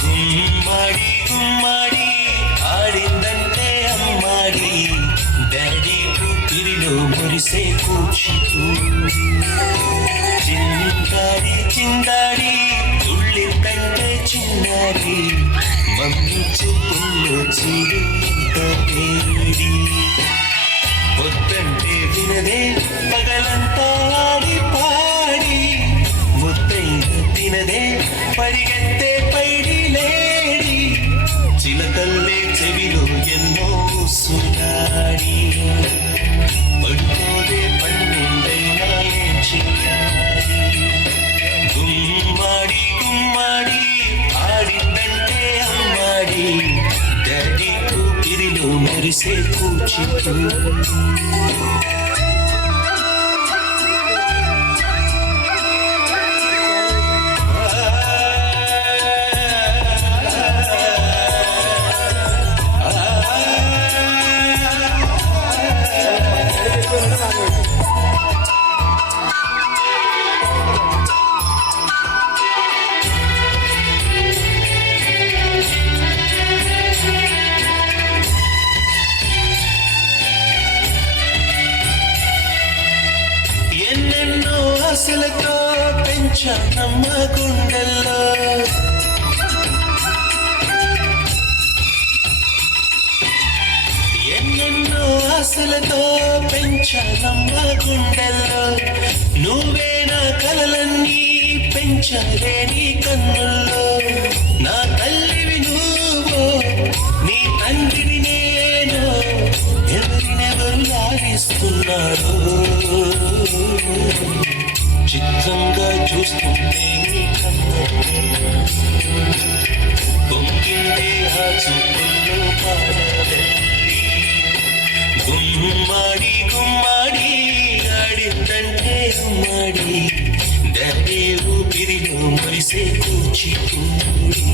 గుమ్మడి గుమ్మడి ఆడిందంటే అమ్మాడి daddy ఊపిరిలో మురిసే Kuchipudi చిందాడి చిందాడి తుళ్ళిందంటే Chinnadi mummy చూపుల్లో చూడు వేడి పొద్దంటే వినదే పగలంతా ఆడి పాడి ముద్దైన తినదే పరిగెత్తే పైడి లేడి చిలకల్లే చెవిలో ఎన్నో సునాడి పడుకోదే పన్నెండైనా ఏం చెయ్యాలి గుమ్మాడి గుమ్మాడి ఆడిందంటే అమ్మాడి డాడీ ఊపిరిలో మెరిసే కూచిపూడి ఎన్నెన్నో ఆశలతో పెంచానమ్మ గుండెల్లో ఎన్నెన్నో ఆశలతో పెంచానమ్మ గుండెల్లో నువ్వే నా కలలన్నీ పెంచాలే నీ కన్నుల్లో నా తల్లివి నువ్వు నీ తండ్రిని నేను ఎవరినెవరు లాగిస్తున్నారు చిత్రంగా చూస్తుంటే నీ కన్ను పొంగిందే ఆ చూపుల్లో పాడవెల్లి గుమ్మాడి గుమ్మాడి ఆడిందంటే ఉమ్మాడి డాడీ ఊపిరిలో మురిసే కూచిపూడి